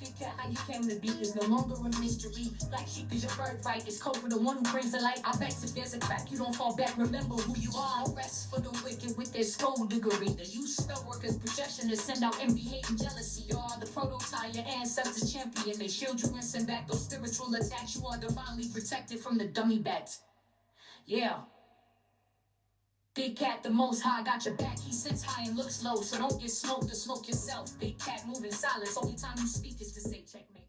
Big cat, how you came to be is no longer a mystery. Black sheep is your birthright. It's code for the one who brings the light. I bet if there's a crack, you don't fall back. Remember who you are. No rest for the wicked with their skullduggery. The use spell workers' projection to send out envy, hate, and jealousy. You are the prototype, your ancestors champion. They shield you and send back those spiritual attacks. You are divinely protected from the dummy bats. Yeah. Big cat, the most high, got your back. He sits high and looks low, so don't get smoked or smoke yourself. Big cat, moving silence. Only time you speak is to say checkmate.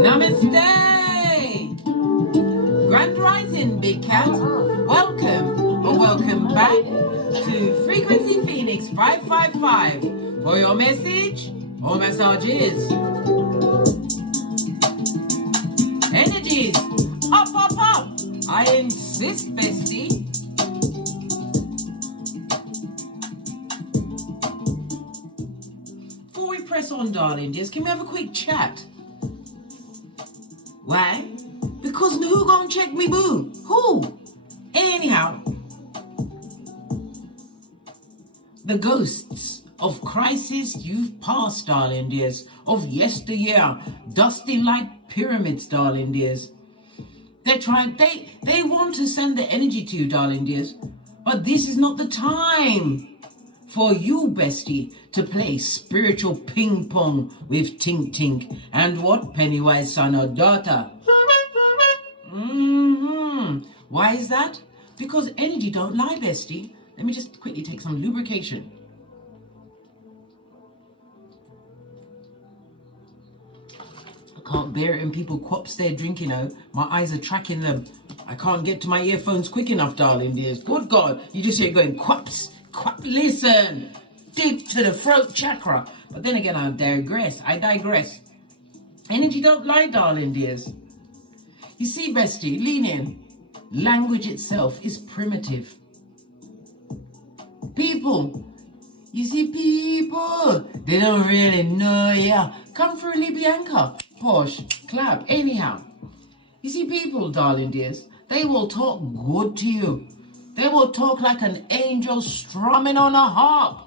Namaste! Grand Rising, Big Cat. Welcome or welcome back to Frequency Phoenix 555 for your message or messages. Energies, up, up, up. I insist, bestie. Before we press on, darling dears, can we have a quick chat? Why? Because who gonna check me, boo? Who? Anyhow, the ghosts of crisis you've passed, darling dears, of yesteryear, dusty like pyramids, darling dears. They want to send the energy to you, darling dears, but this is not the time for you, bestie, to play spiritual ping pong with Tink Tink and what Pennywise son or daughter. Why is that? Because energy don't lie, bestie. Let me just quickly take some lubrication. I can't bear it when people quaps their drink, you know. My eyes are tracking them. I can't get to my earphones quick enough, darling dears. Good God, you just hear it going quaps, quap, listen, deep to the throat chakra. But then again, I digress. Energy don't lie, darling dears. You see, bestie, lean in. Language itself is primitive. People, you see, people, they don't really know ya. Come through, Bianca. Posh, clap, anyhow. You see, people, darling dears, they will talk good to you. They will talk like an angel strumming on a harp.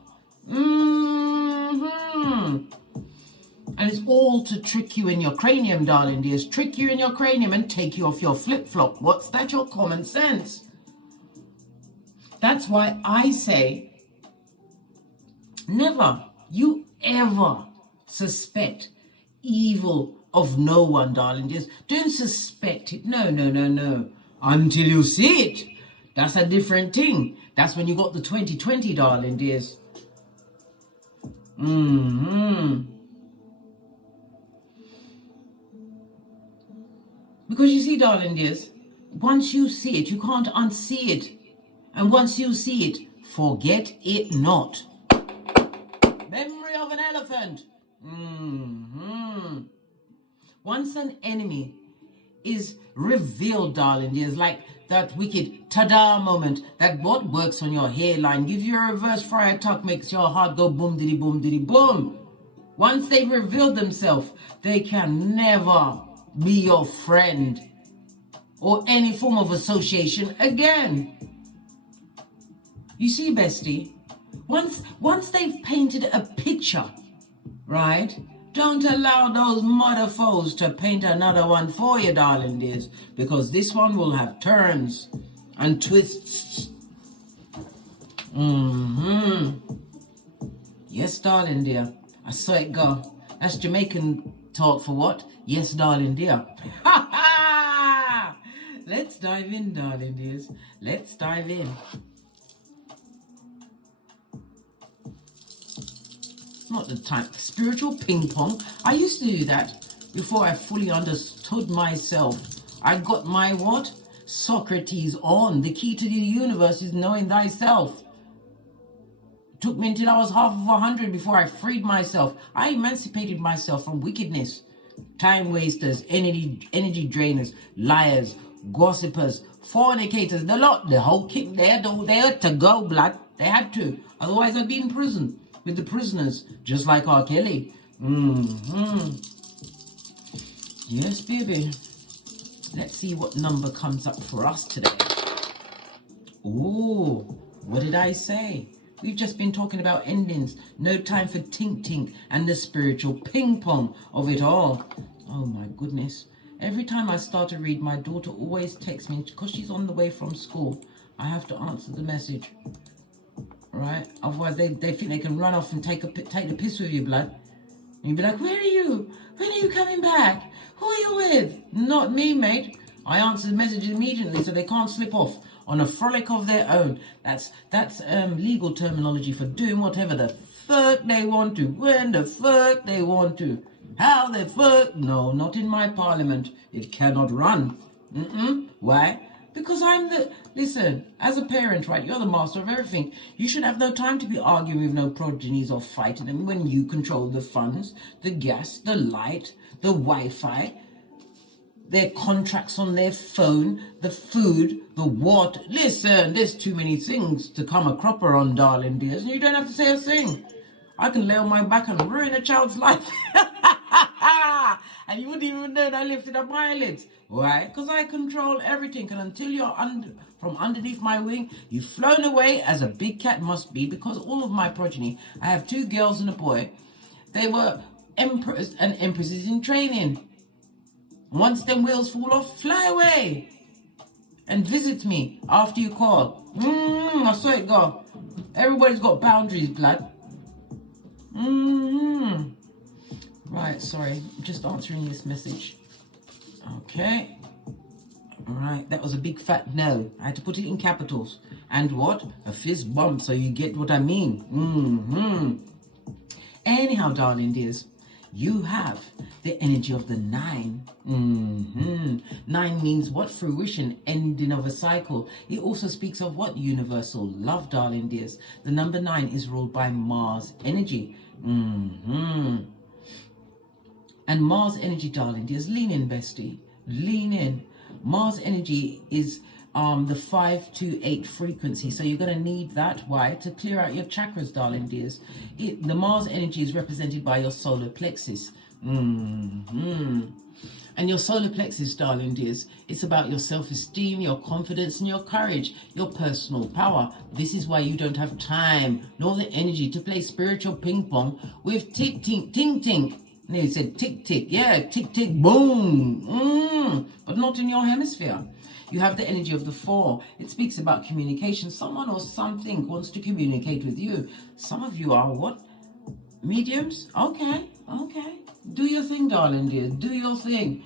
And it's all to trick you in your cranium, darling dears. Trick you in your cranium and take you off your flip-flop. What's that? Your common sense. That's why I say, never, you ever suspect evil of no one, darling dears. Don't suspect it. No. Until you see it. That's a different thing. That's when you got the 2020, darling dears. Because you see, darling dears, once you see it, you can't unsee it. And once you see it, forget it not. Memory of an elephant. Once an enemy is revealed, darling dears, like that wicked ta-da moment, that what works on your hairline, gives you a reverse fire tuck, makes your heart go boom diddy boom diddy boom. Once they've revealed themselves, they can never be your friend or any form of association again. You see, bestie, once they've painted a picture, right? Don't allow those mother foes to paint another one for you, darling dears, because this one will have turns and twists. Yes, darling dear. I saw it go. That's Jamaican talk for what? Yes, darling dear. Let's dive in, darling dears. Let's dive in. Not the time. Spiritual ping pong. I used to do that before I fully understood myself. I got my what? Socrates on. The key to the universe is knowing thyself. It took me until I was half of 100 before I freed myself. I emancipated myself from wickedness. Time wasters, energy drainers, liars, gossipers, fornicators, the lot, the whole kit. They had to go, blood. They had to. Otherwise I'd be in prison with the prisoners, just like R. Kelly. Yes, baby. Let's see what number comes up for us today. Ooh, what did I say? We've just been talking about endings. No time for tink and the spiritual ping pong of it all. Oh my goodness. Every time I start to read, my daughter always texts me because she's on the way from school. I have to answer the message. Right? Otherwise they think they can run off and take the piss with you, blood. And you'd be like, where are you? When are you coming back? Who are you with? Not me, mate. I answer the message immediately so they can't slip off on a frolic of their own. That's legal terminology for doing whatever the fuck they want to, when the fuck they want to, how the fuck. No, not in my parliament. It cannot run. Why? Because listen, as a parent, right, you're the master of everything. You should have no time to be arguing with no progenies or fighting them when you control the funds, the gas, the light, the Wi-Fi, their contracts on their phone, the food, the water. Listen, there's too many things to come a cropper on, darling dears, and you don't have to say a thing. I can lay on my back and ruin a child's life. And you wouldn't even know that I lifted up my eyelids. Why? Because I control everything. And until you're from underneath my wing, you've flown away as a big cat must be. Because all of my progeny, I have 2 girls and a boy. They were emperors and empresses in training. Once them wheels fall off, fly away. And visit me after you call. I saw it go. Everybody's got boundaries, blood. Right, sorry, I'm just answering this message. Okay. Right, that was a big fat no. I had to put it in capitals. And what? A fist bump, so you get what I mean. Anyhow, darling dears, you have the energy of the 9. 9 means what? Fruition, ending of a cycle. It also speaks of what? Universal love, darling dears. The number 9 is ruled by Mars energy. And Mars energy, darling dears, lean in, bestie. Lean in. Mars energy is the 528 frequency. So you're going to need that. Why? To clear out your chakras, darling dears. The Mars energy is represented by your solar plexus. And your solar plexus, darling dears, it's about your self-esteem, your confidence, and your courage, your personal power. This is why you don't have time nor the energy to play spiritual ping pong with tick, tink, ting, ting. And he said tick, tick, yeah, tick, tick, boom. But not in your hemisphere. You have the energy of the 4. It speaks about communication. Someone or something wants to communicate with you. Some of you are what? Mediums? Okay. Do your thing, darling dear. Do your thing.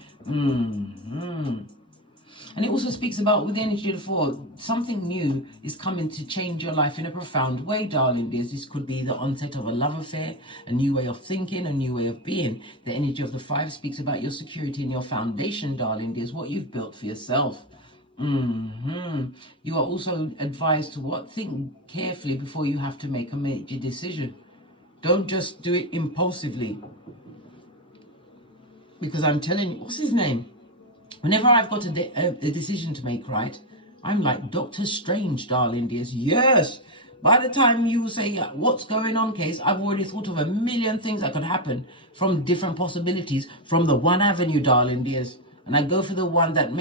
And it also speaks about, with the energy of the 4, something new is coming to change your life in a profound way, darling dears. This could be the onset of a love affair, a new way of thinking, a new way of being. The energy of the 5 speaks about your security and your foundation, darling dears, what you've built for yourself. You are also advised to what? Think carefully before you have to make a major decision. Don't just do it impulsively. Because I'm telling you, what's his name? Whenever I've got a decision to make, right, I'm like Doctor Strange, darling dears. Yes. By the time you say, what's going on, case, I've already thought of a million things that could happen from different possibilities from the one avenue, darling dears. And I go for the one that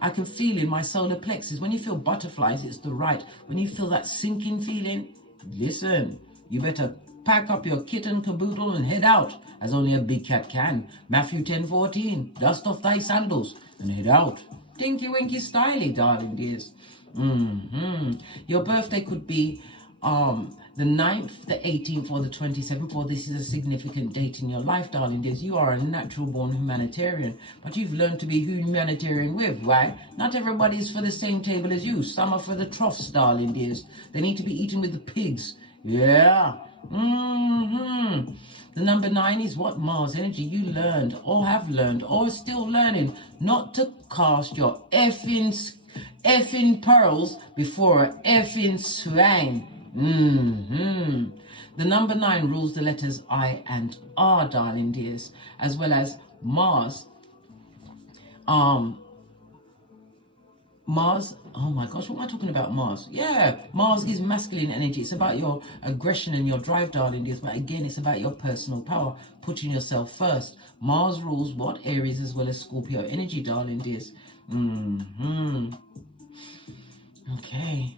I can feel in my solar plexus. When you feel butterflies, it's the right. When you feel that sinking feeling, listen, you better pack up your kit and caboodle and head out, as only a big cat can. Matthew 10:14, dust off thy sandals and head out. Tinky winky styly, darling dears. Your birthday could be the 9th, the 18th, or the 27th, or this is a significant date in your life, darling dears. You are a natural born humanitarian, but you've learned to be humanitarian with. Why? Not everybody's for the same table as you. Some are for the troughs, darling dears. They need to be eaten with the pigs. Yeah. The number 9 is what? Mars energy. You learned or have learned or are still learning not to cast your effing pearls before a effing swine. The number 9 rules the letters I and R, darling dears, as well as Mars. Mars, oh my gosh, what am I talking about? Mars. Yeah, Mars is masculine energy. It's about your aggression and your drive, darling dears. But again, it's about your personal power, putting yourself first. Mars rules what? Aries as well as Scorpio energy, darling dears. Okay.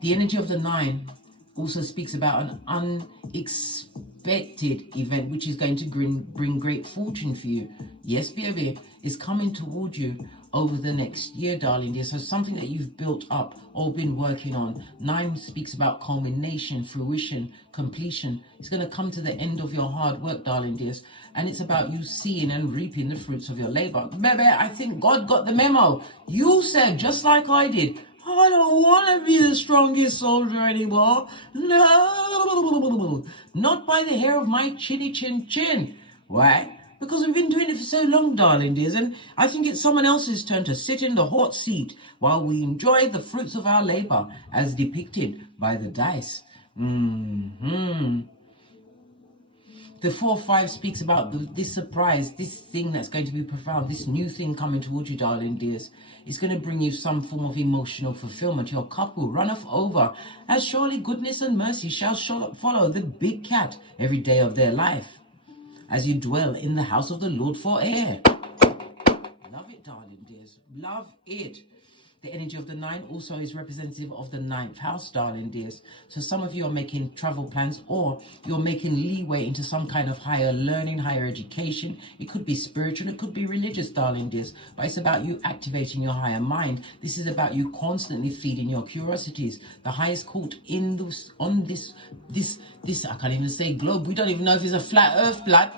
The energy of the 9 also speaks about an unexpected event which is going to bring great fortune for you. Yes, baby, is coming towards you over the next year, darling dear. So something that you've built up or been working on. 9 speaks about culmination, fruition, completion. It's going to come to the end of your hard work, darling dears. And it's about you seeing and reaping the fruits of your labor. Baby, I think God got the memo. You said, just like I did, I don't want to be the strongest soldier anymore. No, not by the hair of my chinny chin chin. Why? Because we've been doing it for so long, darling dears, and I think it's someone else's turn to sit in the hot seat while we enjoy the fruits of our labor as depicted by the dice. The 4-5 speaks about this surprise, this thing that's going to be profound, this new thing coming towards you, darling dears. It's going to bring you some form of emotional fulfillment. Your cup will run off over, as surely goodness and mercy shall follow the big cat every day of their life, as you dwell in the house of the Lord forever. Love it, darling dears. Love it. The energy of the 9 also is representative of the 9th house, darling dears. So some of you are making travel plans, or you're making leeway into some kind of higher learning, higher education. It could be spiritual, it could be religious, darling dears. But it's about you activating your higher mind. This is about you constantly feeding your curiosities. The highest court in this, on this, I can't even say globe. We don't even know if it's a flat earth, blood.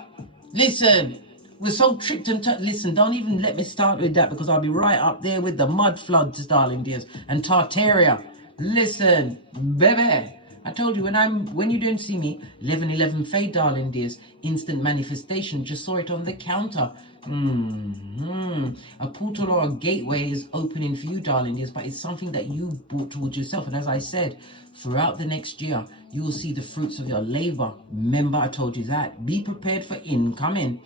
Listen. We're so tricked and listen, don't even let me start with that, because I'll be right up there with the mud floods, darling dears, and Tartaria. Listen, baby, I told you when you don't see me, 1111 fade, darling dears, instant manifestation. Just saw it on the counter. A portal or a gateway is opening for you, darling dears, but it's something that you brought towards yourself. And as I said, throughout the next year, you will see the fruits of your labor. Remember, I told you that. Be prepared for incoming.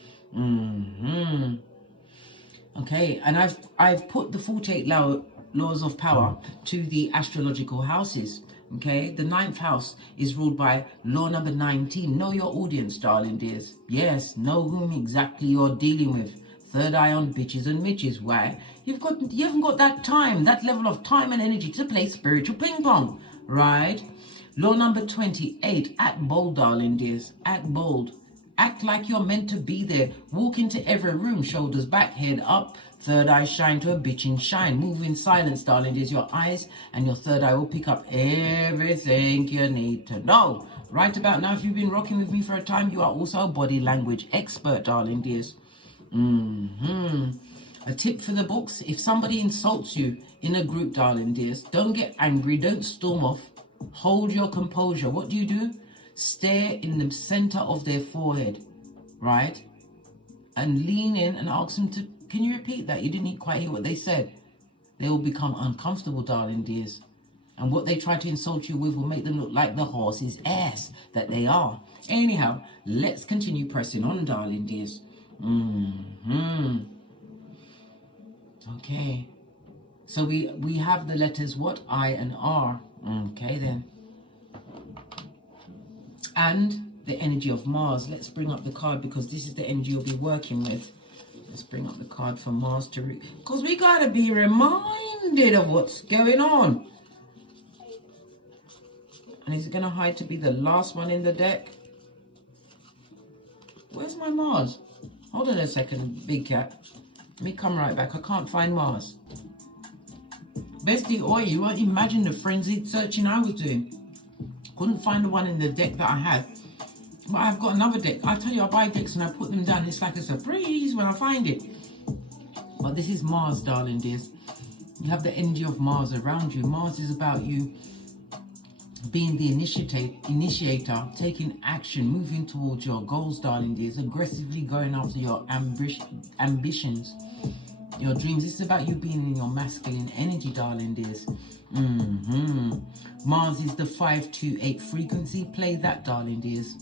Okay, and I've put the 48 laws of power to the astrological houses. Okay, the 9th house is ruled by law number 19. Know your audience, darling dears. Yes, know whom exactly you're dealing with. Third eye on bitches and midges. Why? You haven't got that time, that level of time and energy to play spiritual ping pong, right? Law number 28. Act bold, darling dears. Act bold. Act like you're meant to be there. Walk into every room, shoulders back, head up. Third eye shine to a bitching shine. Move in silence, darling dears. Your eyes and your third eye will pick up everything you need to know. Right about now, if you've been rocking with me for a time, you are also a body language expert, darling dears. A tip for the books: if somebody insults you in a group, darling dears, don't get angry, don't storm off. Hold your composure. What do? Stare in the center of their forehead, right? And lean in and ask them to, can you repeat that? You didn't quite hear what they said. They will become uncomfortable, darling dears. And what they try to insult you with will make them look like the horse's ass that they are. Anyhow, let's continue pressing on, darling dears. Okay. So we have the letters what? I and R. Okay then. And the energy of Mars. Let's bring up the card, because this is the energy you'll be working with. Let's bring up the card for Mars to read, because we got to be reminded of what's going on. And is it going to hide to be the last one in the deck? Where's my Mars? Hold on a second, big cat. Let me come right back. I can't find Mars. Bestie, oi, you won't imagine the frenzied searching I was doing. Couldn't find the one in the deck that I had. But I've got another deck. I tell you, I buy decks and I put them down. It's like a surprise when I find it. But this is Mars, darling dears. You have the energy of Mars around you. Mars is about you being the initiator, taking action, moving towards your goals, darling dears. Aggressively going after your ambitions, your dreams. This is about you being in your masculine energy, darling dears. Mars is the 528 frequency. Play that, darling dears.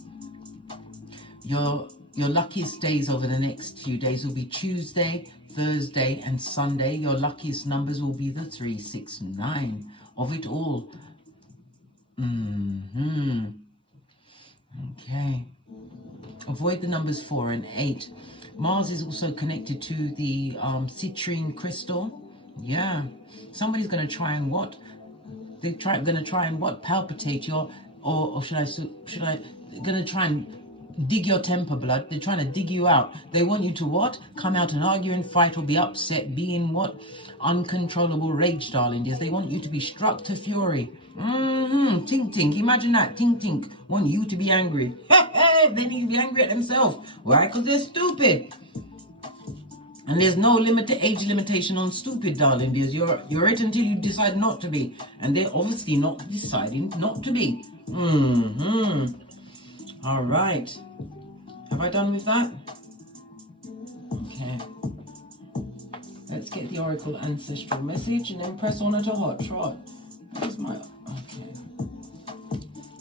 Your luckiest days over the next few days will be Tuesday, Thursday and Sunday. Your luckiest numbers will be the 3, 6, 9 of it all. Okay. Avoid the numbers 4 and 8. Mars is also connected to the citrine crystal. Yeah. Somebody's going to try and what? They're gonna try and what, palpitate your, or should I, gonna try and dig your temper blood. They're trying to dig you out. They want you to what? Come out and argue and fight or be upset, be in what? Uncontrollable rage, darling dears. They want you to be struck to fury. Tink tink. Imagine that. Tink tink. Want you to be angry. They need to be angry at themselves. Why? Because they're stupid. And there's no age limitation on stupid, darling dears. You're it until you decide not to be. And they're obviously not deciding not to be. All right. Have I done with that? Okay. Let's get the Oracle Ancestral Message and then press on at a hot trot. Where's my... Okay.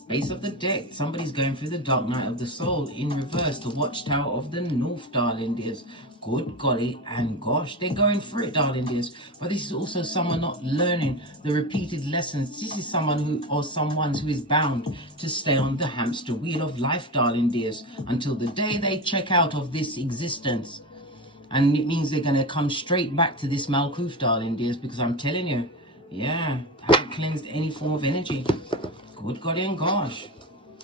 Base of the deck. Somebody's going through the dark night of the soul in reverse. The Watchtower of the North, darling dears. Good golly and gosh, they're going through it, darling dears. But this is also someone not learning the repeated lessons. This is someone who is bound to stay on the hamster wheel of life, darling dears, until the day they check out of this existence. And it means they're going to come straight back to this Malkuth, darling dears, because I'm telling you, yeah, haven't cleansed any form of energy. Good golly and gosh.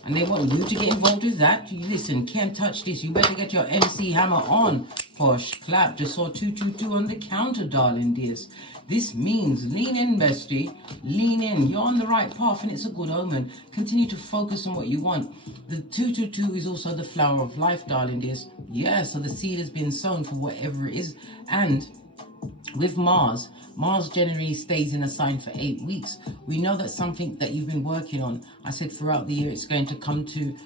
And they want you to get involved with that. You listen, can't touch this. You better get your MC hammer on. Posh, clap. Just saw 222 on the counter, darling dears. This means lean in, bestie. Lean in. You're on the right path and it's a good omen. Continue to focus on what you want. The 222 is also the flower of life, darling dears. Yeah, so the seed has been sown for whatever it is. And with Mars generally stays in a sign for 8 weeks. We know that's something that you've been working on. I said throughout the year it's going to come to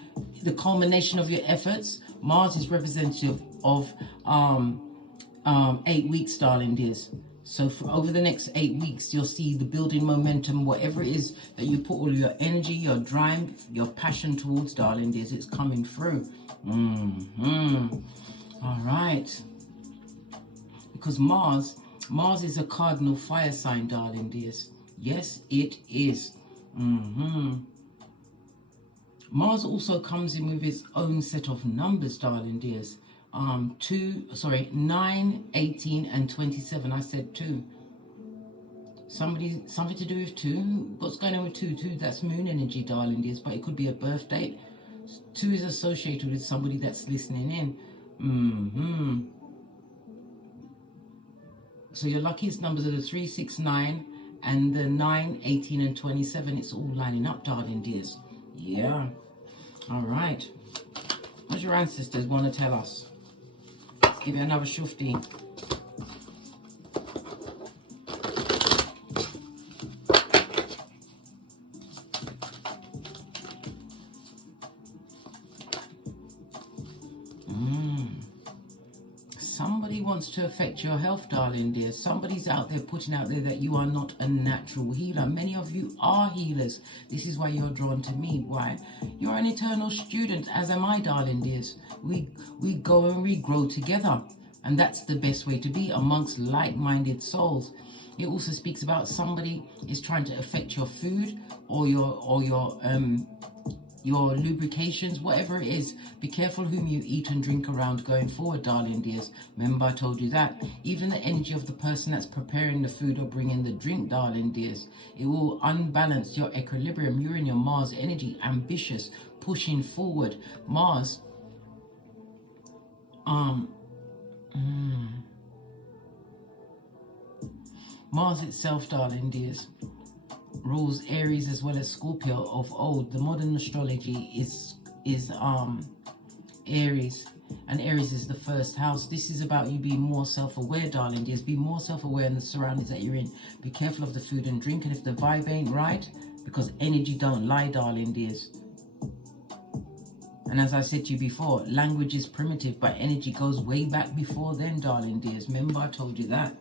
the culmination of your efforts. Mars is representative of 8 weeks, darling dears. So for over the next 8 weeks, you'll see the building momentum, whatever it is that you put all your energy, your drive, your passion towards, darling dears, it's coming through. All right. Because Mars is a cardinal fire sign, darling dears. Yes, it is. Mars also comes in with its own set of numbers, darling dears. 9, 18, and 27. I said 2. Something to do with 2. What's going on with 2? 2, that's moon energy, darling dears, but it could be a birth date. 2 is associated with somebody that's listening in. So your luckiest numbers are the 3, 6, 9, and the 9, 18, and 27. It's all lining up, darling dears. Yeah. All right. What do your ancestors want to tell us? Let's give it another shufti. Somebody wants to affect your health, darling dear. Somebody's out there putting out there that you are not a natural healer. Many of you are healers. This is why you're drawn to me. Why? You're an eternal student, as am I, darling dears. We go and we grow together. And that's the best way to be, amongst like-minded souls. It also speaks about somebody is trying to affect your food or your lubrications, whatever it is. Be careful whom you eat and drink around going forward, darling dears. Remember I told you that. Even the energy of the person that's preparing the food or bringing the drink, darling dears, it will unbalance your equilibrium. You're in your Mars energy, ambitious, pushing forward. Mars, Mars itself, darling dears, rules Aries as well as Scorpio of old. The modern astrology is Aries, and Aries is the first house. This is about you being more self-aware, darling dears. Be more self-aware in the surroundings that you're in. Be careful of the food and drink, and if the vibe ain't right, because energy don't lie, darling dears. And as I said to you before, language is primitive, but energy goes way back before then, darling dears. Remember I told you that.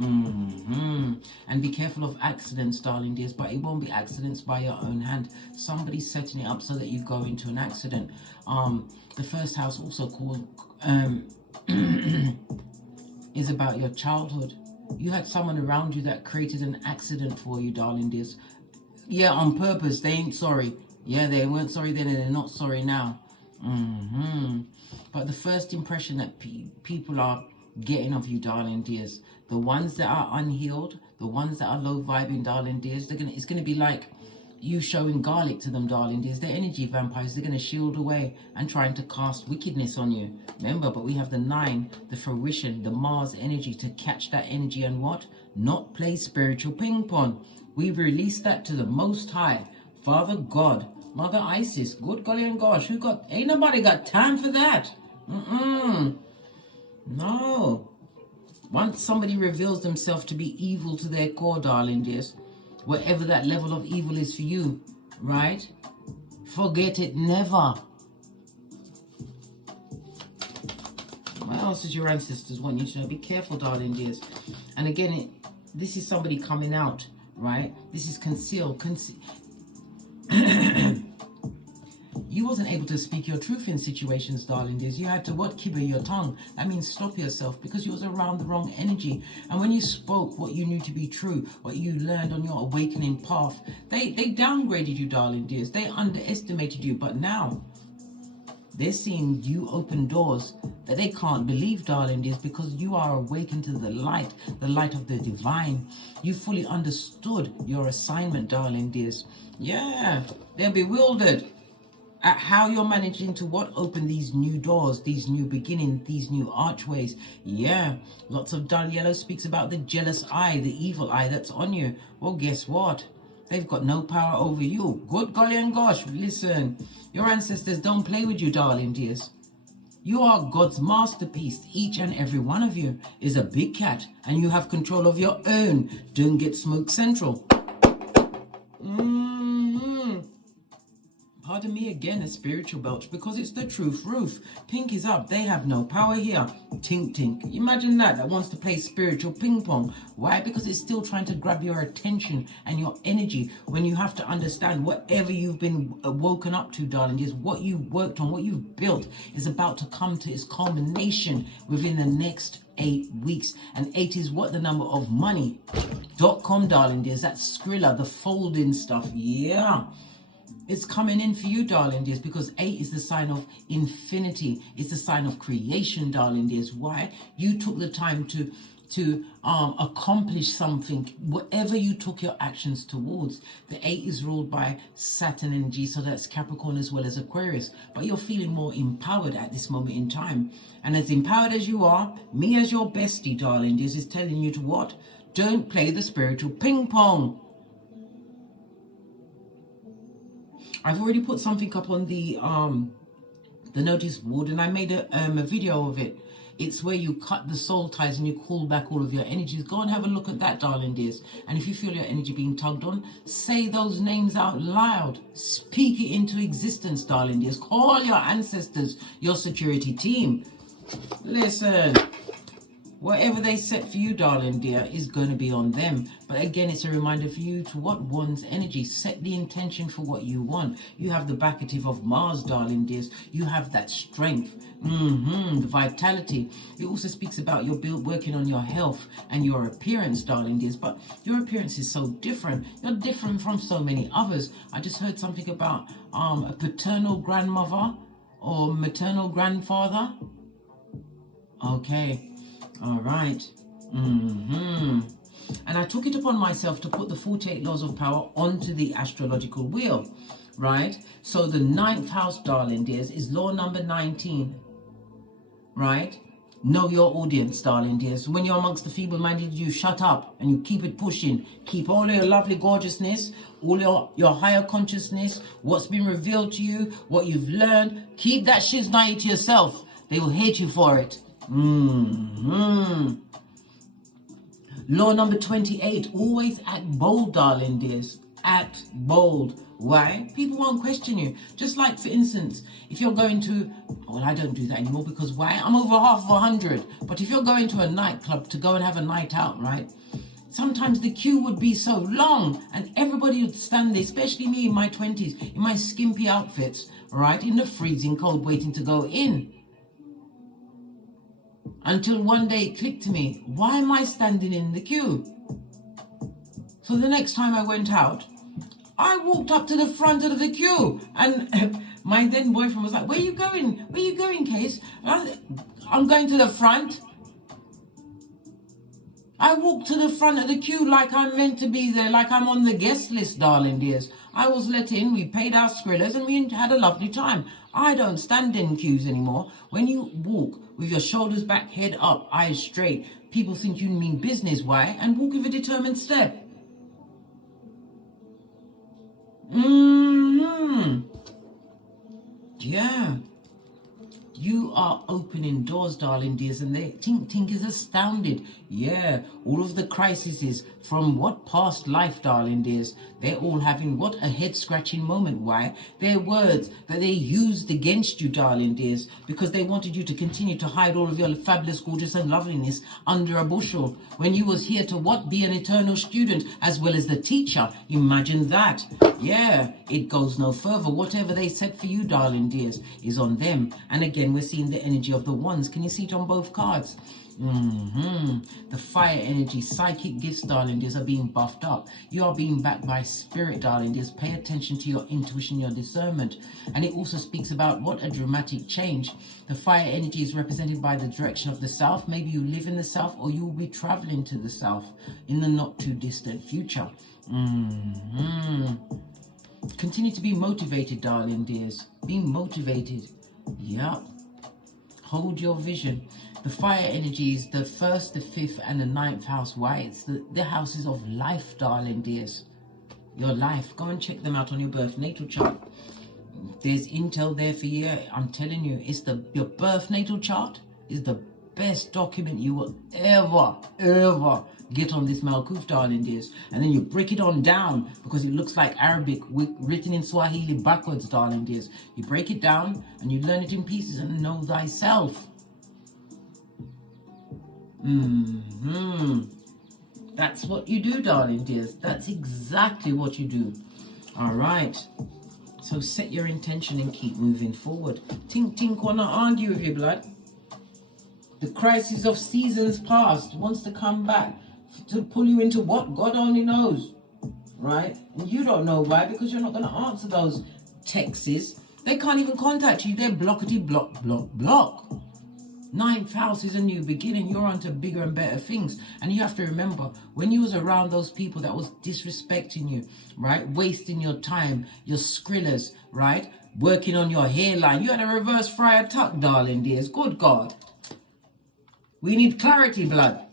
And be careful of accidents, darling dears, but it won't be accidents by your own hand. Somebody's setting it up so that you go into an accident. The first house, also called is about your childhood. You had someone around you that created an accident for you, darling dears. Yeah, on purpose. They ain't sorry. Yeah, they weren't sorry then and they're not sorry now. But the first impression that people are getting of you, darling dears. The ones that are unhealed, the ones that are low vibing, darling dears, it's gonna be like you showing garlic to them, darling dears. They're energy vampires. They're gonna shield away and trying to cast wickedness on you. Remember, but we have the 9, the fruition, the Mars energy to catch that energy and what? Not play spiritual ping pong. We've released that to the Most High, Father God, Mother Isis. Good golly and gosh, ain't nobody got time for that. No. Once somebody reveals themselves to be evil to their core, darling dears, whatever that level of evil is for you, right? Forget it never. What else does your ancestors want you to know? Be careful, darling dears. And again, this is somebody coming out, right? This is concealed. You wasn't able to speak your truth in situations, darling dears. You had to what? Kibber your tongue. That means stop yourself, because you was around the wrong energy. And when you spoke what you knew to be true, what you learned on your awakening path, they downgraded you, darling dears. They underestimated you. But now they're seeing you open doors that they can't believe, darling dears, because you are awakened to the light of the divine. You fully understood your assignment, darling dears. Yeah, they're bewildered at how you're managing to what? Open these new doors, these new beginnings, these new archways. Yeah, lots of dull yellow speaks about the jealous eye, the evil eye that's on you. Well, guess what? They've got no power over you. Good golly and gosh, listen. Your ancestors don't play with you, darling dears. You are God's masterpiece. Each and every one of you is a big cat, and you have control of your own. Don't get smoke central. Pardon me again, a spiritual belch, because it's the truth roof. Pink is up. They have no power here. Tink tink. Imagine that wants to play spiritual ping pong. Why? Because it's still trying to grab your attention and your energy, when you have to understand whatever you've been woken up to, darling, is what you worked on, what you've built is about to come to its culmination within the next 8 weeks. And 8 is what? The number of money.com, darling dears. That's Skrilla, the folding stuff. Yeah. It's coming in for you, darling dears, because 8 is the sign of infinity. It's the sign of creation, darling dears. Why? You took the time to accomplish something, whatever you took your actions towards. The 8 is ruled by Saturn energy, so that's Capricorn as well as Aquarius. But you're feeling more empowered at this moment in time. And as empowered as you are, me as your bestie, darling dears, is telling you to what? Don't play the spiritual ping pong. I've already put something up on the notice board, and I made a video of it. It's where you cut the soul ties and you call back all of your energies. Go and have a look at that, darling dears. And if you feel your energy being tugged on, say those names out loud. Speak it into existence, darling dears. Call your ancestors, your security team. Listen. Whatever they set for you, darling dear, is going to be on them. But again, it's a reminder for you to what? One's energy. Set the intention for what you want. You have the backative of Mars, darling dears. You have that strength, the vitality. It also speaks about your working on your health and your appearance, darling dears. But your appearance is so different. You're different from so many others. I just heard something about a paternal grandmother or maternal grandfather. Okay. All right. And I took it upon myself to put the 48 laws of power onto the astrological wheel, right? So the 9th house, darling dears, is law number 19, right? Know your audience, darling dears. When you're amongst the feeble-minded, you shut up and you keep it pushing. Keep all your lovely gorgeousness, all your higher consciousness, what's been revealed to you, what you've learned. Keep that shiznai to yourself. They will hate you for it. Law number 28, always act bold, darling dears. Act bold. Why? People won't question you. Just like, for instance, if you're going to, well, I don't do that anymore, because why? I'm over half of 100. But if you're going to a nightclub to go and have a night out, right? Sometimes the queue would be so long and everybody would stand there, especially me in my 20s, in my skimpy outfits, right? In the freezing cold, waiting to go in. Until one day it clicked to me, why am I standing in the queue? So the next time I went out, I walked up to the front of the queue, and my then boyfriend was like, where are you going? Where are you going, Case? I'm going to the front. I walked to the front of the queue like I'm meant to be there, like I'm on the guest list, darling dears. I was let in, we paid our skrillers, and we had a lovely time. I don't stand in queues anymore. When you walk with your shoulders back, head up, eyes straight, people think you mean business, why? And walk with a determined step. Yeah. You are opening doors, darling dears, and Tink is astounded. Yeah, all of the crises from what past life, darling dears, they're all having what a head-scratching moment. Why? They're words that they used against you, darling dears, because they wanted you to continue to hide all of your fabulous, gorgeous, and loveliness under a bushel. When you was here to what? Be an eternal student as well as the teacher. Imagine that. Yeah, it goes no further. Whatever they said for you, darling dears, is on them. And again, we're seeing the energy of the wands. Can you see it on both cards? The fire energy, psychic gifts, darling dears, are being buffed up. You are being backed by spirit, darling dears. Pay attention to your intuition, your discernment. And it also speaks about what a dramatic change. The fire energy is represented by the direction of the south. Maybe you live in the south, or you will be traveling to the south in the not too distant future. Continue to be motivated, darling dears. Be motivated. Yep. Hold your vision. The fire energy is the 1st, the 5th, and the 9th house. Why? It's the houses of life, darling dears. Your life. Go and check them out on your birth natal chart. There's intel there for you. I'm telling you, it's your birth natal chart is the best document you will ever get on this Malkuth, darling dears. And then you break it on down because it looks like Arabic written in Swahili backwards, darling dears. You break it down and you learn it in pieces and know thyself. That's what you do, darling dears. That's exactly what you do. All right. So set your intention and keep moving forward. Tink wanna argue with you, blood. The crisis of seasons past wants to come back to pull you into what? God only knows, right? And you don't know why, because you're not going to answer those texts. They can't even contact you. They're blockety block. 9th house is a new beginning. You're onto bigger and better things. And you have to remember, when you was around those people that was disrespecting you, right? Wasting your time, your skrillers, right? Working on your hairline. You had a reverse friar tuck, darling dears. Good God. We need clarity, blood.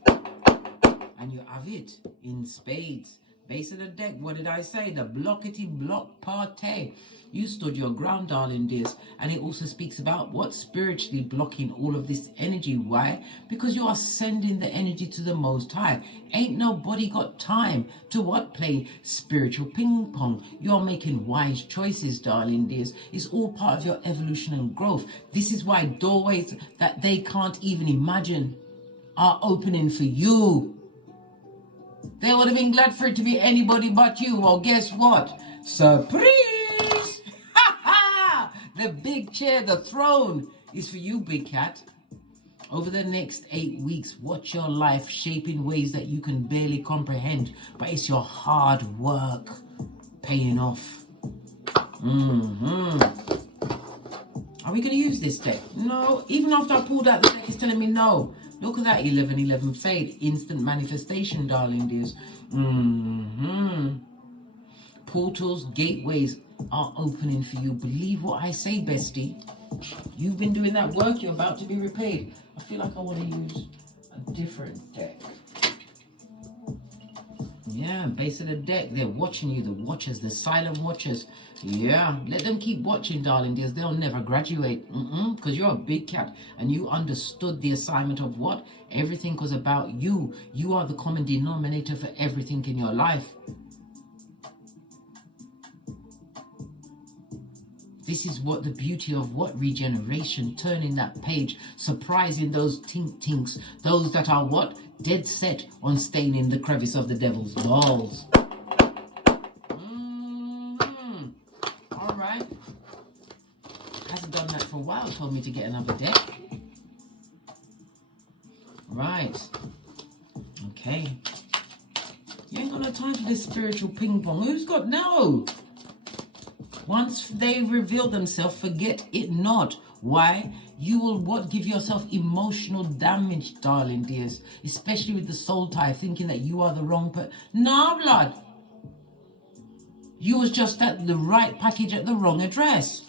And you have it in spades. Base of the deck, what did I say? The blockety block party. You stood your ground, darling dears. And it also speaks about what? Spiritually blocking all of this energy. Why? Because you are sending the energy to the Most High. Ain't nobody got time to what? Play spiritual ping pong. You're making wise choices, darling dears. It's all part of your evolution and growth. This is why doorways that they can't even imagine are opening for you. They would have been glad for it to be anybody but you. Well, guess what? Surprise! The big chair, the throne, is for you, big cat. Over the next 8 weeks, watch your life shape in ways that you can barely comprehend. But it's your hard work paying off. Are we going to use this deck? No. Even after I pulled out the deck, it's telling me no. Look at that 1111 fade. Instant manifestation, darling dears. Portals, gateways are opening for you. Believe what I say, bestie. You've been doing that work. You're about to be repaid. I feel like I want to use a different deck. Yeah, base of the deck. They're watching you. The watchers, the silent watchers. Yeah, let them keep watching, darling dears. They'll never graduate. Because you're a big cat and you understood the assignment of what? Everything was about you. You are the common denominator for everything in your life. This is what the beauty of what? Regeneration, turning that page, surprising those tinks, those that are what? Dead set on staying in the crevice of the devil's balls. All right. Hasn't done that for a while. Told me to get another deck. Right. Okay. You ain't got no time for this spiritual ping pong. Who's got no? Once they reveal themselves, forget it not. Why? You will give yourself emotional damage, darling dears, especially with the soul tie, thinking that you are the wrong person. Nah, blood. You was just at the right package at the wrong address.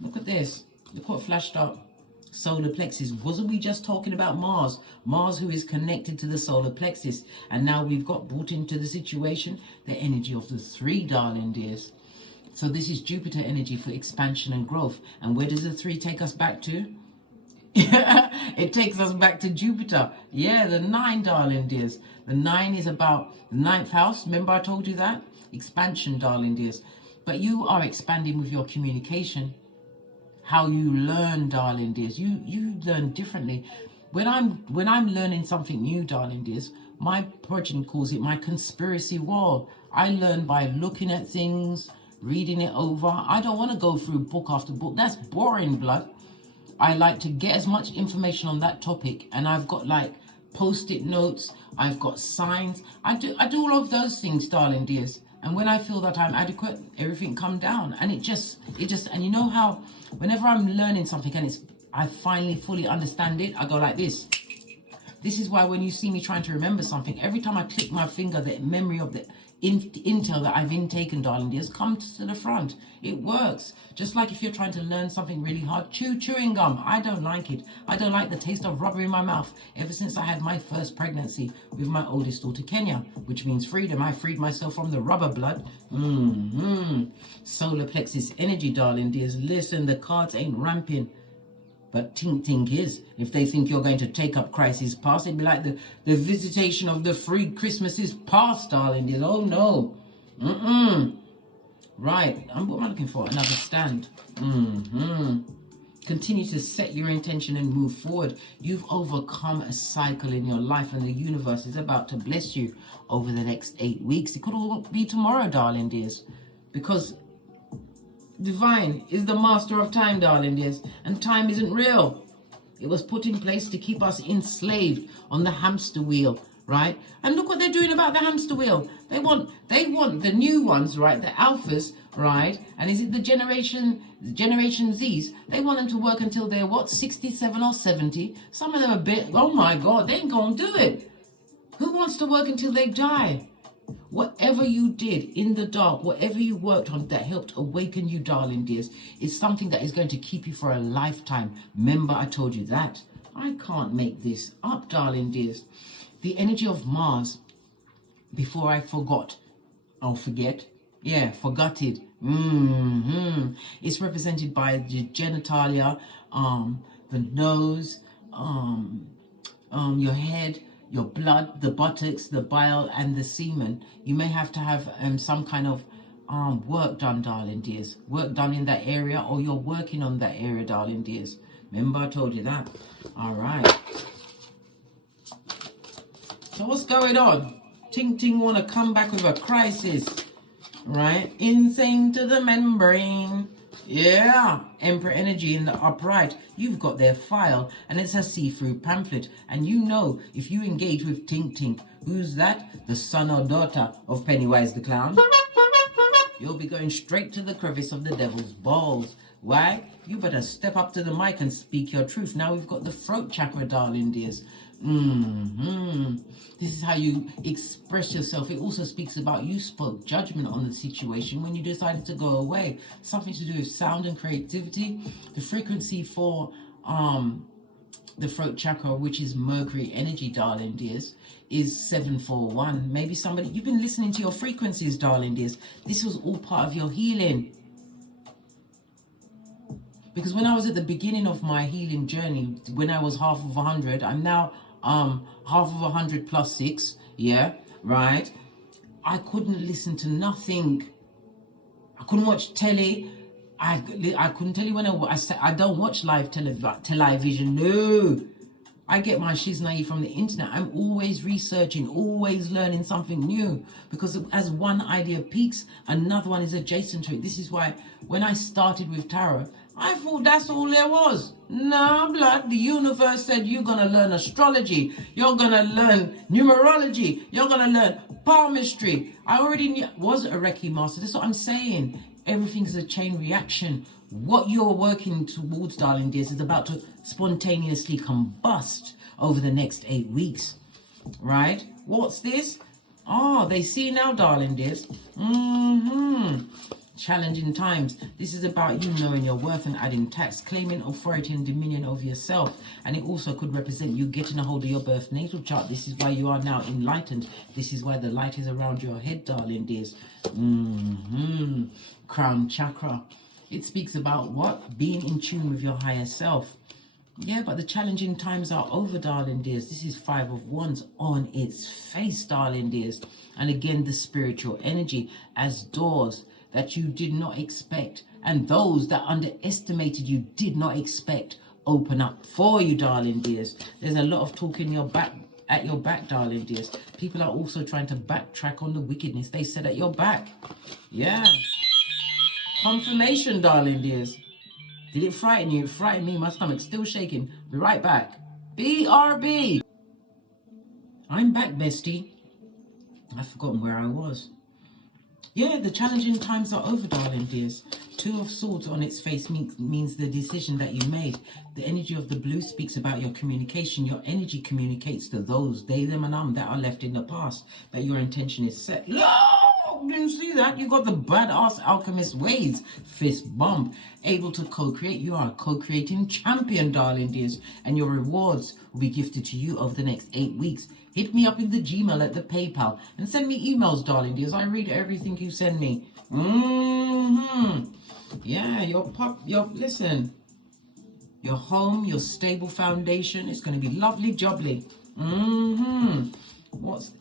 Look at this. Look what flashed up. Solar plexus. Wasn't we just talking about Mars? Mars, who is connected to the solar plexus. And now we've got brought into the situation, the energy of the 3, darling dears. So this is Jupiter energy for expansion and growth. And where does the 3 take us back to? It takes us back to Jupiter. Yeah, the 9, darling dears. The 9 is about the 9th house. Remember I told you that? Expansion, darling dears. But you are expanding with your communication. How you learn, darling dears. You learn differently. When I'm learning something new, darling dears, my progeny calls it my conspiracy wall. I learn by looking at things, reading it over. I don't want to go through book after book. That's boring, blood. I like to get as much information on that topic, and I've got like post-it notes, I've got signs. I do all of those things, darling dears. And when I feel that I'm adequate, everything come down. And it just, and you know how, whenever I'm learning something and I finally fully understand it, I go like this. This is why when you see me trying to remember something, every time I click my finger, the memory of the intel that I've intaken, darling dears, comes to the front. It works. Just like if you're trying to learn something really hard, chewing gum. I don't like it. I don't like the taste of rubber in my mouth. Ever since I had my first pregnancy with my oldest daughter, Kenya, which means freedom. I freed myself from the rubber, blood. Solar plexus energy, darling dears. Listen, the cards ain't ramping. But tink is, if they think you're going to take up crisis past, it'd be like the visitation of the 3 Christmases past, darling dears. Oh no. Right. What am I looking for? Another stand. Continue to set your intention and move forward. You've overcome a cycle in your life, and the universe is about to bless you over the next 8 weeks. It could all be tomorrow, darling dears, because Divine is the master of time, darling dears, and time isn't real. It was put in place to keep us enslaved on the hamster wheel, right? And look what they're doing about the hamster wheel. They want the new ones, right? The alphas, right? And is it the Generation Zs? They want them to work until they're what, 67 or 70? Some of them a bit, oh my God, they ain't gonna do it. Who wants to work until they die? Whatever you did in the dark, whatever you worked on that helped awaken you, darling dears, is something that is going to keep you for a lifetime. Remember, I told you that. I can't make this up, darling dears. The energy of Mars, before I forgot, I'll forget. Yeah, forgot it. It's represented by the genitalia, the nose, your head, your blood, the buttocks, the bile, and the semen. You may have to have some kind of work done, darling dears. Work done in that area, or you're working on that area, darling dears. Remember I told you that. All right. So what's going on? Ting want to come back with a crisis, right? Insane to the membrane. Yeah, Emperor energy in the upright. You've got their file, and it's a see-through pamphlet. And you know, if you engage with Tink, who's that? The son or daughter of Pennywise the Clown. You'll be going straight to the crevice of the devil's balls. Why? You better step up to the mic and speak your truth. Now we've got the throat chakra, darling dears. This is how you express yourself. It also speaks about you spoke judgment on the situation when you decided to go away. Something to do with sound and creativity. The frequency for the throat chakra, which is Mercury energy, darling dears, is 741. Maybe somebody, you've been listening to your frequencies, darling dears. This was all part of your healing. Because when I was at the beginning of my healing journey, when I was half of 100, I'm now half of 100 plus 6, yeah, right? I couldn't listen to nothing. I couldn't watch telly. I couldn't tell you when I don't watch live television. No, I get my shiznai from the internet. I'm always researching, always learning something new, because as one idea peaks, another one is adjacent to it. This is why when I started with tarot, I thought that's all there was. Nah, blood. The universe said you're going to learn astrology. You're going to learn numerology. You're going to learn palmistry. I already was a Reiki master. That's what I'm saying. Everything is a chain reaction. What you're working towards, darling dears, is about to spontaneously combust over the next 8 weeks. Right? What's this? Oh, they see now, darling dears. Challenging times. This is about you knowing your worth and adding tax, claiming authority and dominion over yourself. And it also could represent you getting a hold of your birth natal chart. This is why you are now enlightened. This is why the light is around your head, darling dears. Crown chakra. It speaks about what? Being in tune with your higher self. Yeah, but the challenging times are over, darling dears. This is 5 of Wands on its face, darling dears. And again, the spiritual energy as doors that you did not expect, and those that underestimated you did not expect, open up for you, darling dears. There's a lot of talk in your back, at your back, darling dears. People are also trying to backtrack on the wickedness they said at your back. Yeah. Confirmation, darling dears. Did it frighten you? It frightened me. My stomach's still shaking. Be right back. BRB. I'm back, bestie. I've forgotten where I was. Yeah, the challenging times are over, darling dears. 2 of Swords on its face means the decision that you made. The energy of the blue speaks about your communication. Your energy communicates to those, they, them, and that are left in the past, that your intention is set. No! Didn't see that. You got the badass alchemist ways. Fist bump. Able to co-create. You are a co-creating champion, darling dears. And your rewards will be gifted to you over the next 8 weeks. Hit me up in the Gmail at the PayPal and send me emails, darling dears. I read everything you send me. Yeah, listen. Your home, your stable foundation is going to be lovely jubbly.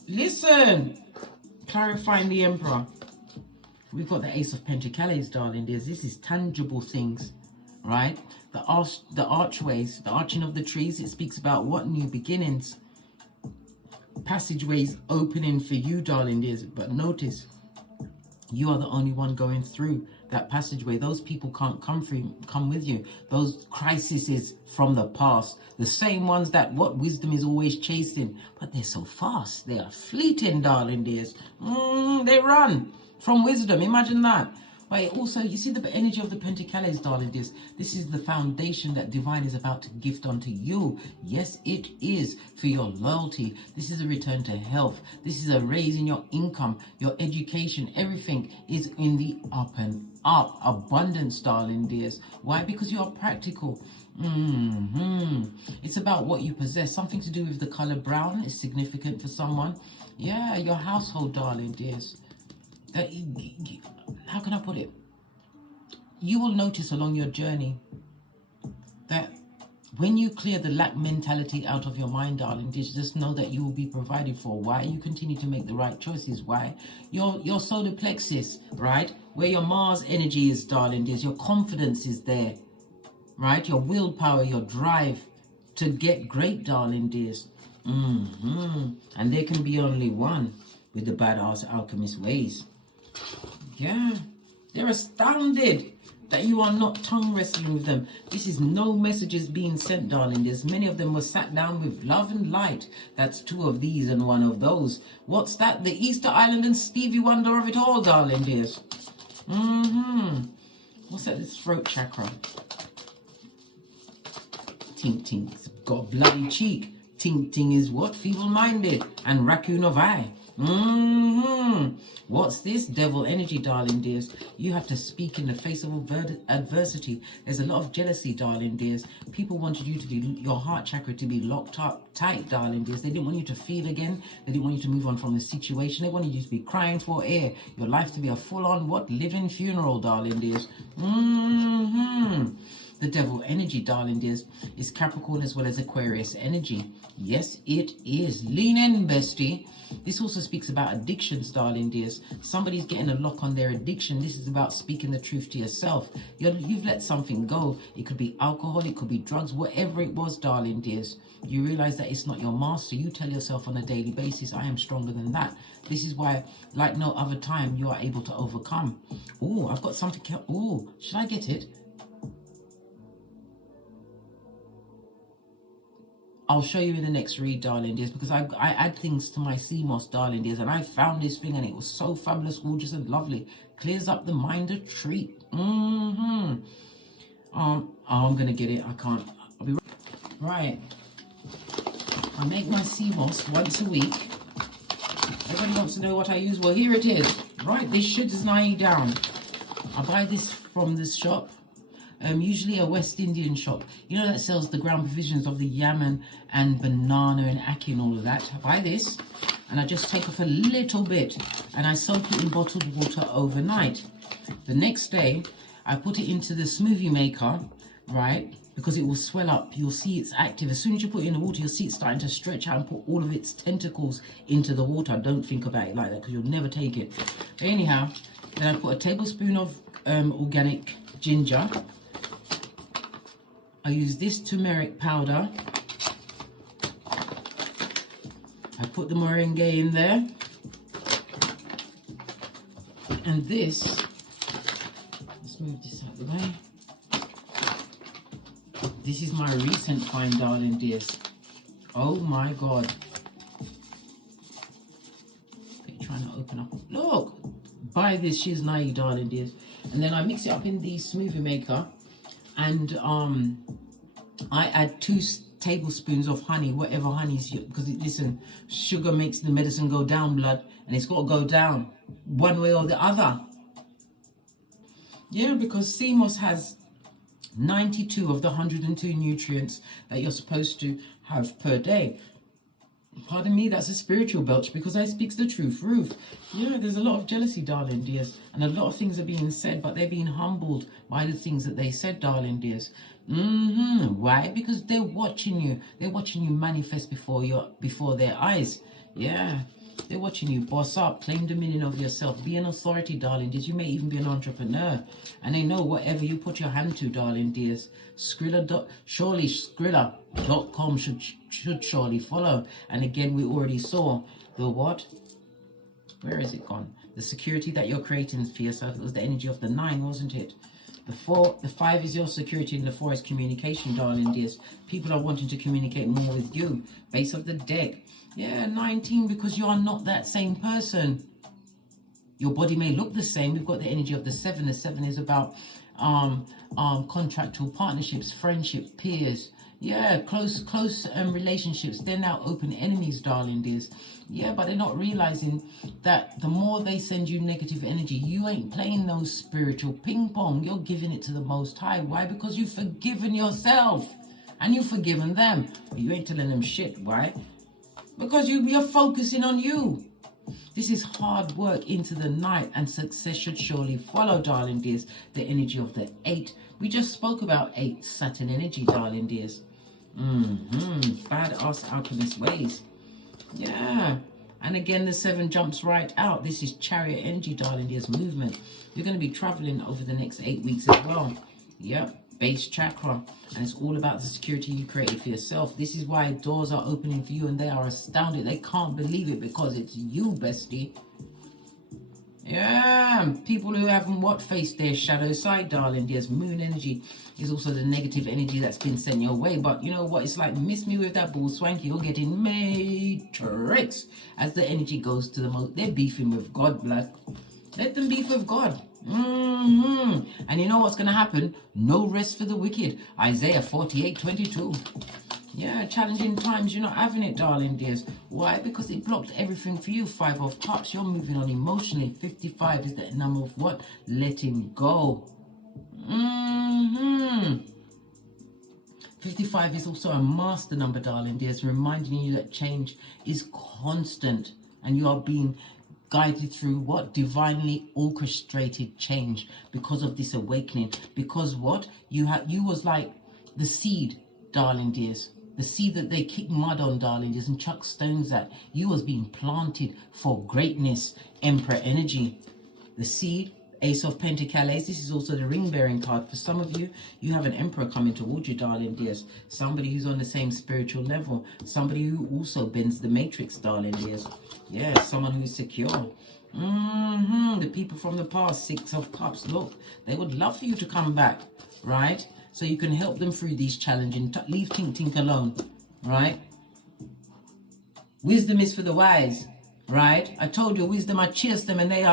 Listen. Clarifying the Emperor. We've got the Ace of Pentacles, darling dears. This is tangible things, right? The archways, the arching of the trees. It speaks about what? New beginnings. Passageways opening for you, darling dears. But notice, you are the only one going through that passageway. Those people can't come with you. Those crises from the past, the same ones that what wisdom is always chasing, but they're so fast. They are fleeting, darling dears. They run from wisdom. Imagine that. But it also, you see the energy of the Pentacles, darling dears. This is the foundation that divine is about to gift unto you. Yes, it is for your loyalty. This is a return to health. This is a raise in your income, your education. Everything is in the up and up. Abundance, darling dears. Why? Because you are practical. It's about what you possess. Something to do with the color brown is significant for someone. Yeah, your household, darling dears. How can I put it? You will notice along your journey that when you clear the lack mentality out of your mind, darling, just know that you will be provided for. Why? You continue to make the right choices. Why? Your solar plexus, right? Where your Mars energy is, darling, your confidence is there, right? Your willpower, your drive to get great, darling dears. And there can be only one with the badass alchemist ways. Yeah, they're astounded that you are not tongue wrestling with them. This is no messages being sent, darling. There's many of them were sat down with love and light. That's 2 of these and 1 of those. What's that? The Easter Island and Stevie Wonder of it all, darling dears. What's that? This throat chakra. Tink Tink's got bloody cheek. Tink Ting is what? Feeble-minded. And raccoon of eye. What's this? Devil energy, darling dears. You have to speak in the face of adversity. There's a lot of jealousy, darling dears. People wanted you to be, your heart chakra to be locked up tight, darling dears. They didn't want you to feel again. They didn't want you to move on from the situation. They wanted you to be crying for air. Your life to be a full-on, what? Living funeral, darling dears. The devil energy, darling dears, is Capricorn as well as Aquarius energy. Yes, it is. Lean in, bestie. This also speaks about addictions, darling dears. Somebody's getting a lock on their addiction. This is about speaking the truth to yourself. You've let something go. It could be alcohol, it could be drugs, whatever it was, darling dears. You realize that it's not your master. You tell yourself on a daily basis, I am stronger than that. This is why, like no other time, you are able to overcome. Oh, I've got something. Oh, should I get it? I'll show you in the next read, darling dears, because I add things to my CMOS, darling dears, and I found this thing and it was so fabulous, gorgeous, and lovely. Clears up the mind a treat. I'm gonna get it. I can't. I'll be right. I make my CMOS once a week. Everybody wants to know what I use. Well, here it is. Right, this shit is 90 down. I buy this from this shop. Usually a West Indian shop, you know, that sells the ground provisions of the yam and banana and ackee and all of that. I buy this and I just take off a little bit and I soak it in bottled water overnight. The next day I put it into the smoothie maker, right, because it will swell up. You'll see it's active. As soon as you put it in the water, you'll see it starting to stretch out and put all of its tentacles into the water. Don't think about it like that because you'll never take it. But anyhow, then I put a tablespoon of organic ginger. I use this turmeric powder. I put the moringa in there. And this, let's move this out of the way. This is my recent find, darling dears. Oh my God. Okay, trying to open up. Look, buy this, she's naive, darling dears. And then I mix it up in the smoothie maker. And I add 2 tablespoons of honey, whatever honey's, because listen, sugar makes the medicine go down, blood, and it's got to go down one way or the other. Yeah, because CMOS has 92 of the 102 nutrients that you're supposed to have per day. Pardon me, that's a spiritual belch because I speaks the truth. Ruth, yeah, there's a lot of jealousy, darling dears, and a lot of things are being said, but they're being humbled by the things that they said, darling dears. Why? Because they're watching you. They're watching you manifest before their eyes. Yeah, they're watching you boss up, claim dominion of yourself, be an authority, darling dears. You may even be an entrepreneur, and they know whatever you put your hand to, darling dears. Surely Skrilla.com should surely follow. And again, we already saw the what? Where is it gone? The security that you're creating for yourself. It was the energy of the 9, wasn't it? The 5 is your security, and the 4 is communication, darling dears. People are wanting to communicate more with you. Base of the deck. Yeah, 19, because you are not that same person. Your body may look the same. We've got the energy of the 7. The 7 is about contractual partnerships, friendship, peers. Yeah, close relationships. They're now open enemies, darling dears. Yeah, but they're not realizing that the more they send you negative energy, you ain't playing no spiritual ping pong. You're giving it to the Most High. Why? Because you've forgiven yourself and you've forgiven them. But you ain't telling them shit. Why? Because you're focusing on you. This is hard work into the night, and success should surely follow, darling dears. The energy of the 8. We just spoke about 8 Saturn energy, darling dears. Badass alchemist ways. Yeah. And again, the 7 jumps right out. This is chariot energy, darling dears, movement. You're going to be traveling over the next 8 weeks as well. Yep. Base chakra, and it's all about the security you created for yourself. This is why doors are opening for you, and they are astounded. They can't believe it because it's you, bestie. Yeah, people who haven't faced their shadow side, darling dears. Moon energy is also the negative energy that's been sent your way. But you know what? It's like, miss me with that bull swanky. You're getting matrix as the energy goes to the most. They're beefing with God, blood. Let them beef with God. And you know what's going to happen? No rest for the wicked. Isaiah 48:22. Yeah, challenging times. You're not having it, darling dears. Why? Because it blocked everything for you. 5 of Cups. You're moving on emotionally. 55 is the number of what? Letting go. 55 is also a master number, darling dears, reminding you that change is constant, and you are being guided through what? Divinely orchestrated change because of this awakening. Because what? You was like the seed, darling dears. The seed that they kick mud on, darling dears, and chuck stones at. You was being planted for greatness. Emperor energy. The seed, Ace of Pentacles. This is also the ring-bearing card. For some of you, you have an emperor coming towards you, darling dears. Somebody who's on the same spiritual level. Somebody who also bends the matrix, darling dears. Yeah, someone who's secure. The people from the past, 6 of Cups. Look, they would love for you to come back, right? So you can help them through these challenging. Leave Tink Tink alone. right? Wisdom is for the wise, right? I told you wisdom, I chase them, and they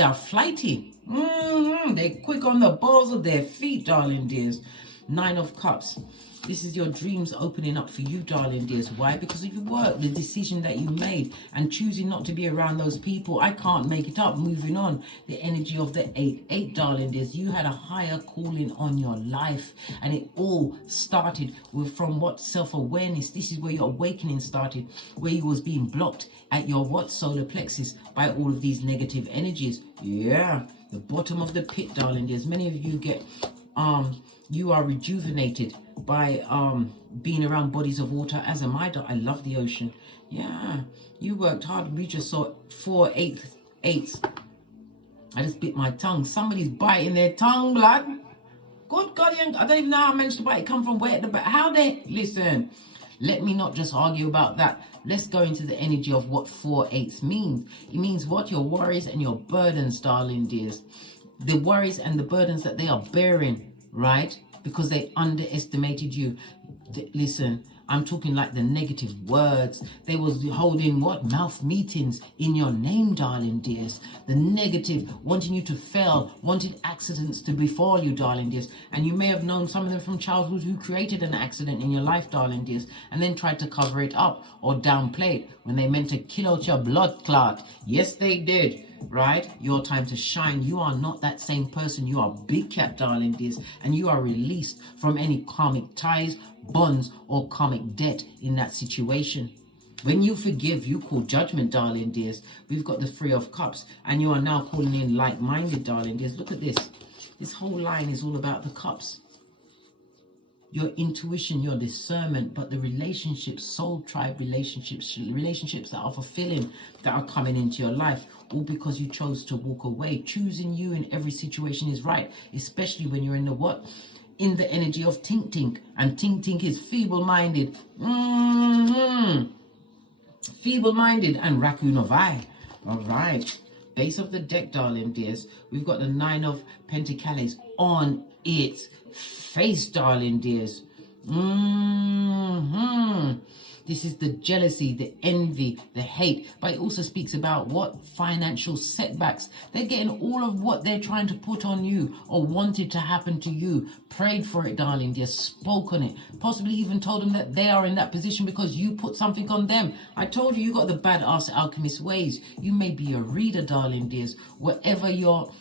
are flighty. They're quick on the balls of their feet, darling dears. 9 of Cups. This is your dreams opening up for you, darling dears. Why? Because of your work, the decision that you made, and choosing not to be around those people. I can't make it up. Moving on. The energy of the 8, darling dears. You had a higher calling on your life, and it all started from what? Self-awareness. This is where your awakening started, where you was being blocked at your what? Solar plexus by all of these negative energies. Yeah. The bottom of the pit, darling dears. Many of you get you are rejuvenated by being around bodies of water, as am I. I love the ocean. Yeah, you worked hard. We just saw 4 8s. I just bit my tongue. Somebody's biting their tongue, blood. Good God, I don't even know how I managed to bite it. Come from where? How they? Listen, let me not just argue about that. Let's go into the energy of what 4 8s means. It means what? Your worries and your burdens, darling dears. The worries and the burdens that they are bearing, right? Because they underestimated you. Listen, I'm talking like the negative words. They was holding what? Mouth meetings in your name, darling dears. The negative, wanting you to fail, wanted accidents to befall you, darling dears. And you may have known some of them from childhood who created an accident in your life, darling dears, and then tried to cover it up or downplay it when they meant to kill out your blood clot. Yes, they did. Right? Your time to shine. You are not that same person. You are big cat, darling dears, and you are released from any karmic ties, bonds, or karmic debt in that situation. When you forgive, you call judgment, darling dears. We've got the 3 of Cups, and you are now calling in like-minded, darling dears. Look at this. This whole line is all about the cups. Your intuition, your discernment, but the relationships, soul tribe relationships that are fulfilling, that are coming into your life, all because you chose to walk away. Choosing you in every situation is right, especially when you're in the what? In the energy of Tink Tink, and Tink Tink is feeble-minded. Feeble-minded and Raccoon of Eye. All right. Base of the deck, darling dears. We've got the 9 of Pentacles on its face, darling dears. This is the jealousy, the envy, the hate. But it also speaks about what? Financial setbacks. They're getting all of what they're trying to put on you or wanted to happen to you. Prayed for it, darling dear. Spoke on it. Possibly even told them that they are in that position because you put something on them. I told you, you got the badass alchemist ways. You may be a reader, darling dears. Whatever your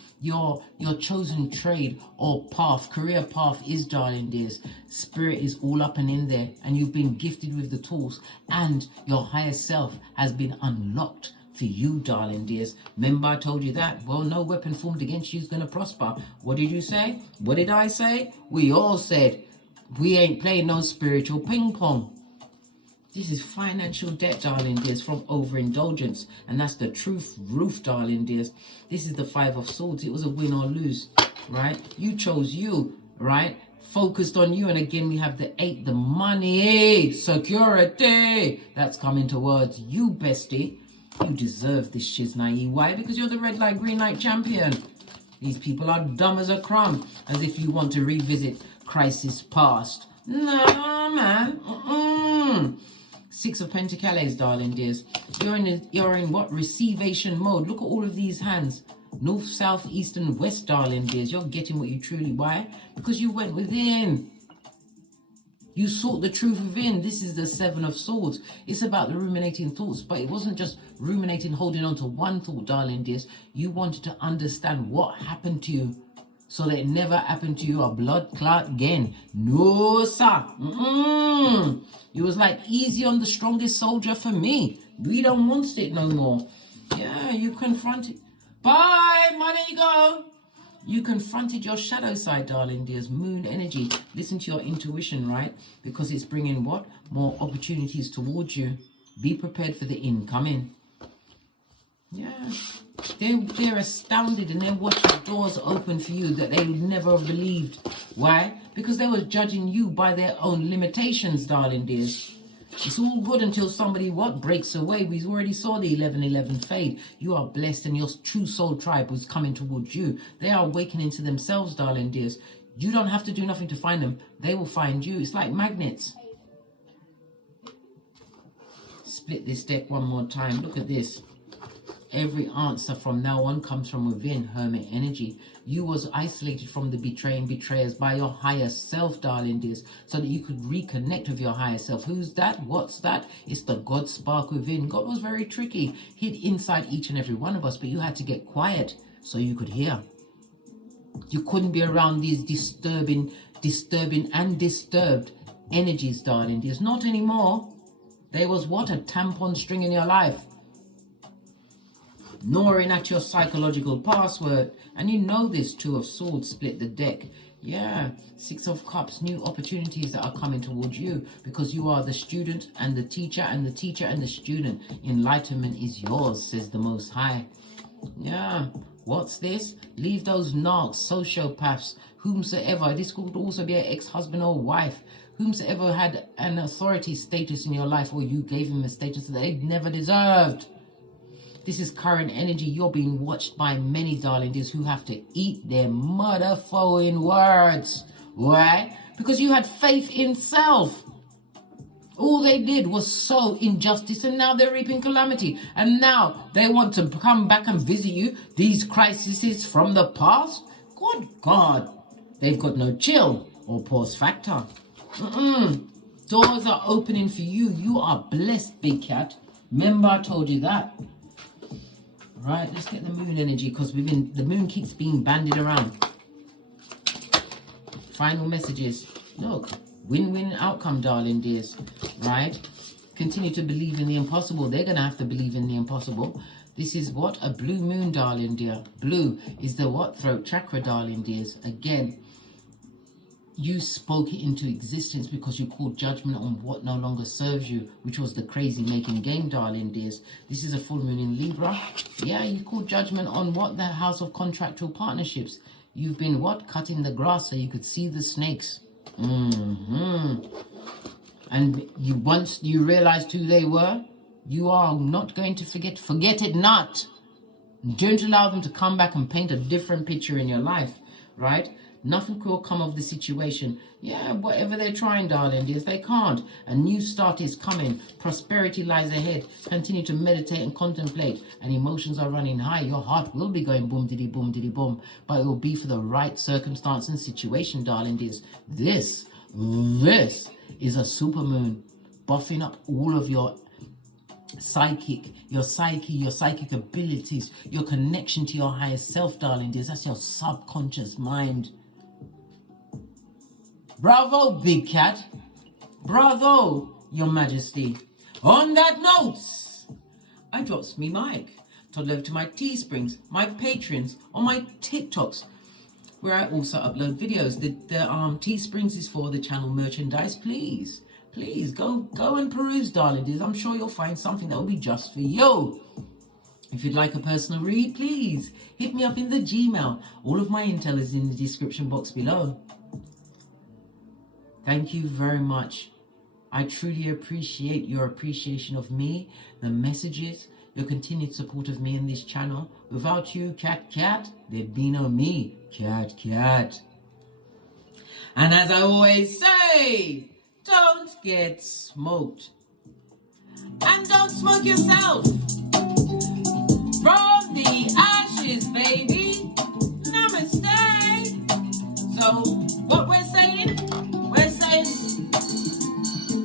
chosen trade or path, career path is, darling dears, spirit is all up and in there, and you've been gifted with the tools, and your higher self has been unlocked for you, darling dears. Remember I told you that? Well, no weapon formed against you is going to prosper. What did you say? What did I say? We all said we ain't playing no spiritual ping pong. This is financial debt, darling dears, from overindulgence. And that's the truth roof, darling dears. This is the 5 of Swords. It was a win or lose, right? You chose you, right? Focused on you. And again, we have the 8, the money, security. That's coming towards you, bestie. You deserve this shiznai. Why? Because you're the red light, green light champion. These people are dumb as a crumb, as if you want to revisit crisis past. No, man. 6 of Pentacles, darling dears. You're in what? Receivation mode. Look at all of these hands. North, south, east, and west, darling dears. You're getting what you truly. Why? Because you went within. You sought the truth within. This is the 7 of Swords. It's about the ruminating thoughts, but it wasn't just ruminating, holding on to one thought, darling dears. You wanted to understand what happened to you, so that it never happened to you a blood clot again. No, sir. It was like easy on the strongest soldier for me. We don't want it no more. Yeah, you confronted. Bye, money, go. You confronted your shadow side, darling dears. Moon energy. Listen to your intuition, right? Because it's bringing what? More opportunities towards you. Be prepared for the incoming. Yeah. They're astounded, and they're watching doors open for you that they would never have believed. Why? Because they were judging you by their own limitations, darling dears. It's all good until somebody what? Breaks away. We already saw the 11-11 fade. You are blessed, and your true soul tribe was coming towards you. They are awakening to themselves, darling dears. You don't have to do nothing to find them. They will find you. It's like magnets. split this deck one more time. Look at this. Every answer from now on comes from within, hermit energy. You was isolated from the betraying betrayers by your higher self, darling dears, so that you could reconnect with your higher self. Who's that? What's that? It's the God spark within. God was very tricky, hid inside each and every one of us, but you had to get quiet so you could hear. You couldn't be around these disturbing and disturbed energies, darling dears. Not anymore. There was what? A tampon string in your life, gnawing at your psychological password. And you know this. Two of Swords split the deck. Yeah, Six of Cups, new opportunities that are coming towards you, because you are the student and the teacher and the teacher and the student. Enlightenment is yours, says the Most High. Yeah, what's this? Leave those narcs, sociopaths, whomsoever. This could also be an ex-husband or wife. Whomsoever had an authority status in your life, or you gave him a status that they never deserved. This is current energy. You're being watched by many, darling dears, who have to eat their motherfucking words. Why? Because you had faith in self. All they did was sow injustice, and now they're reaping calamity. And now they want to come back and visit you. These crises from the past? Good God. They've got no chill or pause factor. Doors are opening for you. You are blessed, big cat. Remember I told you that. Right, let's get the moon energy, because the moon keeps being bandied around. Final messages. Look, win-win outcome, darling dears. Right? Continue to believe in the impossible. They're going to have to believe in the impossible. This is what? A blue moon, darling dear. Blue is the what? Throat chakra, darling dears. Again, you spoke it into existence because you called judgment on what no longer serves you, which was the crazy making game, darling dears. This is a full moon in Libra. Yeah, you called judgment on what? The house of contractual partnerships. You've been what? Cutting the grass so you could see the snakes. And once you realized who they were, you are not going to forget. Forget it not. Don't allow them to come back and paint a different picture in your life, right? Nothing will come of the situation. Yeah, whatever they're trying, darling dears, they can't. A new start is coming. Prosperity lies ahead. Continue to meditate and contemplate. And emotions are running high. Your heart will be going boom, diddy, boom, diddy, boom. But it will be for the right circumstance and situation, darling dears. This is a supermoon, buffing up all of your psychic abilities, your connection to your higher self, darling dears. That's your subconscious mind. Bravo, big cat. Bravo, your majesty. On that note, I drops me mic. Toddle over to my Teesprings, my Patreons, or my TikToks, where I also upload videos. The Teesprings is for the channel merchandise. Please go and peruse, darling dears. I'm sure you'll find something that will be just for you. If you'd like a personal read, please hit me up in the Gmail. All of my intel is in the description box below. Thank you very much. I truly appreciate your appreciation of me, the messages, your continued support of me in this channel. Without you, cat, there'd be no me, cat. And as I always say, don't get smoked. And don't smoke yourself. From the ashes, baby. Namaste. So, what we're saying,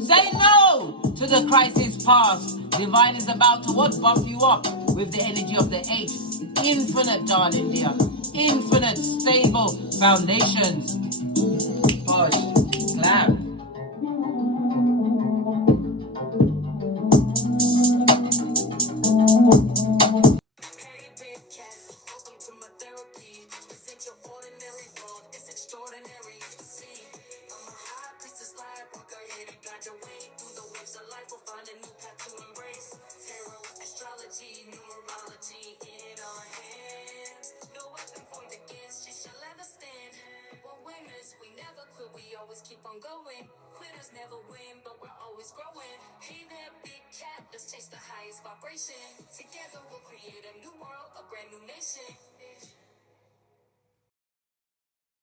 say no to the crisis past. Divine is about to what? Buff you up with the energy of the 8. Infinite, darling dear. Infinite, stable foundations. Push, clap. Extraordinary. See, I'm a high priestess lightworker, here to guide your way through the waves of life. We'll find a new path to embrace. Tarot, astrology, numerology in our hands. No weapon formed against you shall ever stand. We're winners, we never quit, we always keep on going. Quitters never win, but we're always growing. Hey there, big cat, let's chase the highest vibration. Together we'll create a new world, a brand new nation.